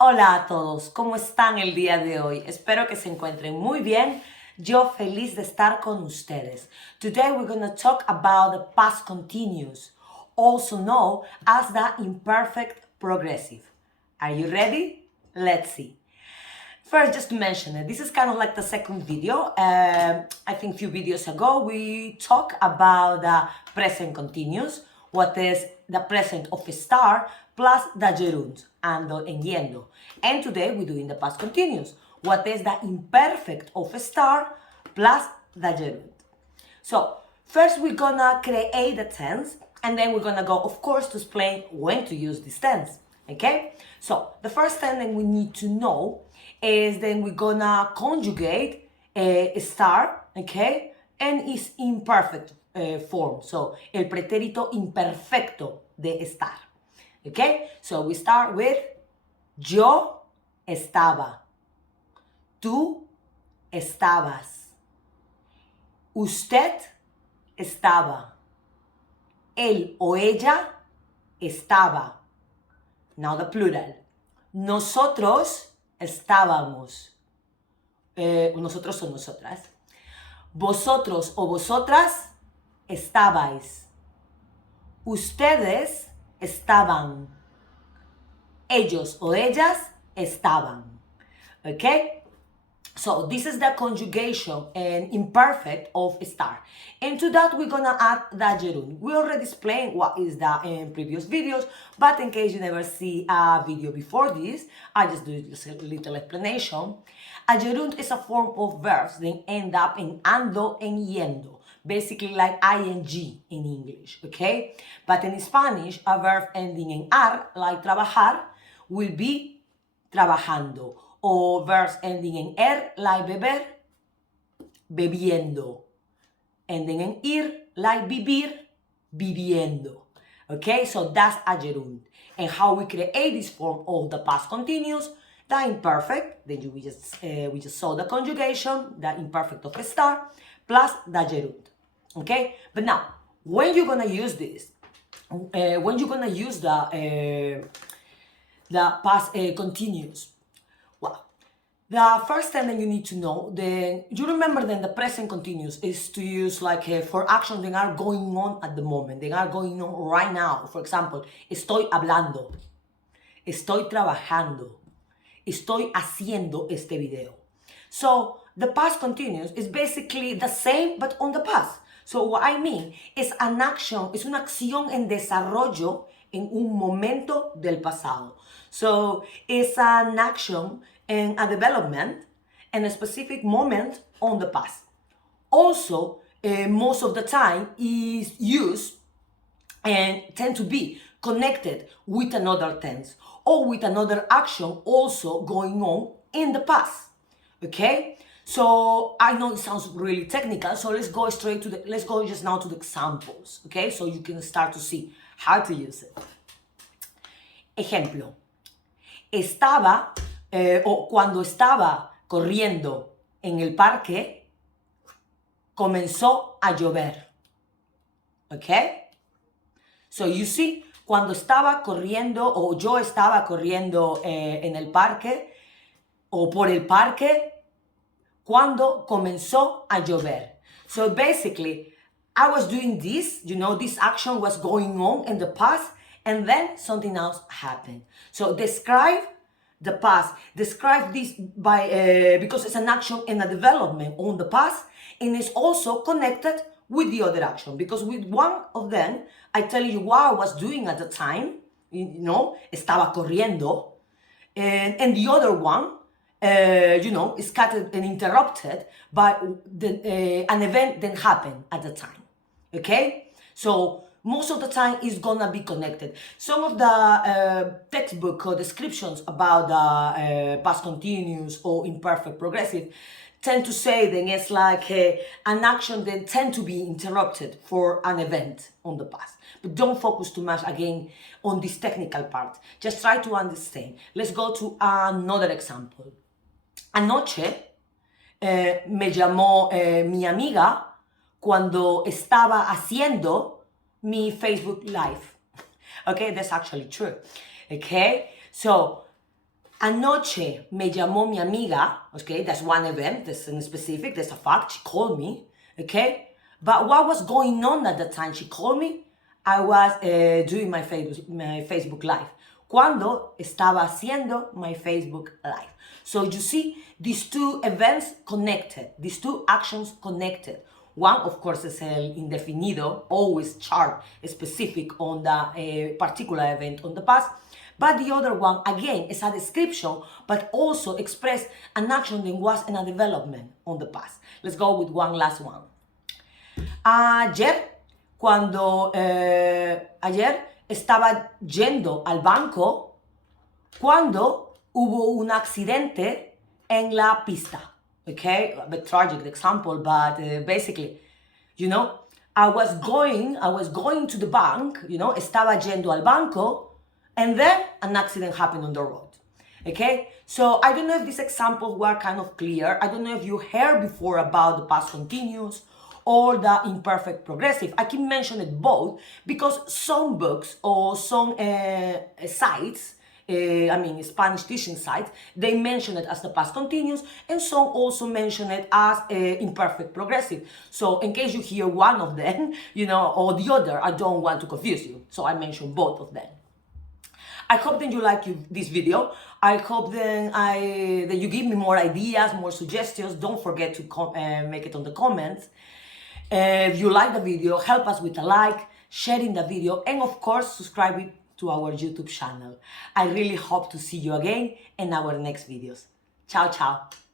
Hola a todos, ¿cómo están el día de hoy? Espero que se encuentren muy bien. Yo feliz de estar con ustedes. Today we're going to talk about the past continuous, also known as the imperfect progressive. Are you ready? Let's see. First, just to mention it, this is kind of like the second video. I think a few videos ago we talked about the present continuous, what is the present of estar plus the gerund, ando and yendo. And today we're doing the past continuous, what is the imperfect of estar plus the gerund. So first we're gonna create the tense and then we're gonna go, of course, to explain when to use this tense. Okay? So the first thing that we need to know is then we're gonna conjugate estar, okay? And is imperfect form. So el pretérito imperfecto de estar. Okay? So we start with yo estaba. Tú estabas. Usted estaba. Él o ella estaba. Now the plural. Nosotros estábamos. Nosotros o nosotras. Vosotros o vosotras estabais. Ustedes estaban. Ellos o ellas estaban. Okay? So this is the conjugation and imperfect of estar. And to that we're gonna add the gerund. We already explained what is that in previous videos, but in case you never see a video before this, I just do a little explanation. A gerund is a form of verbs that end up in ando and yendo, basically like ing in English, okay? But in Spanish, a verb ending in ar, like trabajar, will be trabajando. O verbs ending in er, like beber, bebiendo. Ending in ir, like vivir, viviendo. Okay, so that's a gerund. And how we create this form of the past continuous, the imperfect, then we just saw the conjugation, the imperfect of estar, plus the gerund. Okay, but now, when you're gonna use this, when you're gonna use the past continuous, well, the first thing that you need to know, then you remember that the present continuous is to use like for actions that are going on at the moment, they are going on right now. For example, estoy hablando, estoy trabajando, estoy haciendo este video. So the past continuous is basically the same but on the past. So what I mean is an action, es una acción en desarrollo en un momento del pasado. So it's an action and a development in a specific moment on the past. Also, most of the time is used and tend to be connected with another tense or with another action also going on in the past. Okay? So I know it sounds really technical, so let's go just now to the examples, okay? So you can start to see how to use it. Ejemplo. Estaba o cuando estaba corriendo en el parque, comenzó a llover. Okay? So you see, cuando estaba corriendo o yo estaba corriendo en el parque o por el parque, cuando comenzó a llover. So basically, I was doing this, this action was going on in the past, and then something else happened. So describe the past. Describe this by because it's an action and a development on the past, and it's also connected with the other action. Because with one of them, I tell you what I was doing at the time, estaba corriendo, and the other one, is cut and interrupted by an event that happened at the time. Okay? So most of the time it's gonna be connected. Some of the textbook or descriptions about the past continuous or imperfect progressive tend to say that it's like an action that tend to be interrupted for an event on the past. But don't focus too much again on this technical part. Just try to understand. Let's go to another example. Anoche me llamó mi amiga cuando estaba haciendo mi Facebook Live. Okay, that's actually true. Okay, so Anoche me llamó mi amiga, okay, that's one event, that's in specific, that's a fact, she called me, okay? But what was going on at the time she called me? I was doing my Facebook Live. Cuando estaba haciendo my Facebook Live. So you see, these two events connected, these two actions connected. One, of course, is el indefinido, always sharp, specific on the particular event on the past. But the other one, again, is a description, but also express an action that was in a development on the past. Let's go with one last one. Ayer estaba yendo al banco cuando hubo un accidente en la pista. Okay, a bit tragic example, but basically, you know, I was going to the bank, you know, estaba yendo al banco, and then an accident happened on the road. Okay, so I don't know if these examples were kind of clear. I don't know if you heard before about the past continuous or the imperfect progressive. I can mention it both because some books or some sites, Spanish teaching sites, they mention it as the past continuous, and some also mention it as imperfect progressive. So in case you hear one of them, you know, or the other, I don't want to confuse you. So I mention both of them. I hope that you like this video. I hope that you give me more ideas, more suggestions. Don't forget to make it on the comments. If you like the video, help us with a like, sharing the video, and of course, subscribing to our YouTube channel. I really hope to see you again in our next videos. Ciao, ciao.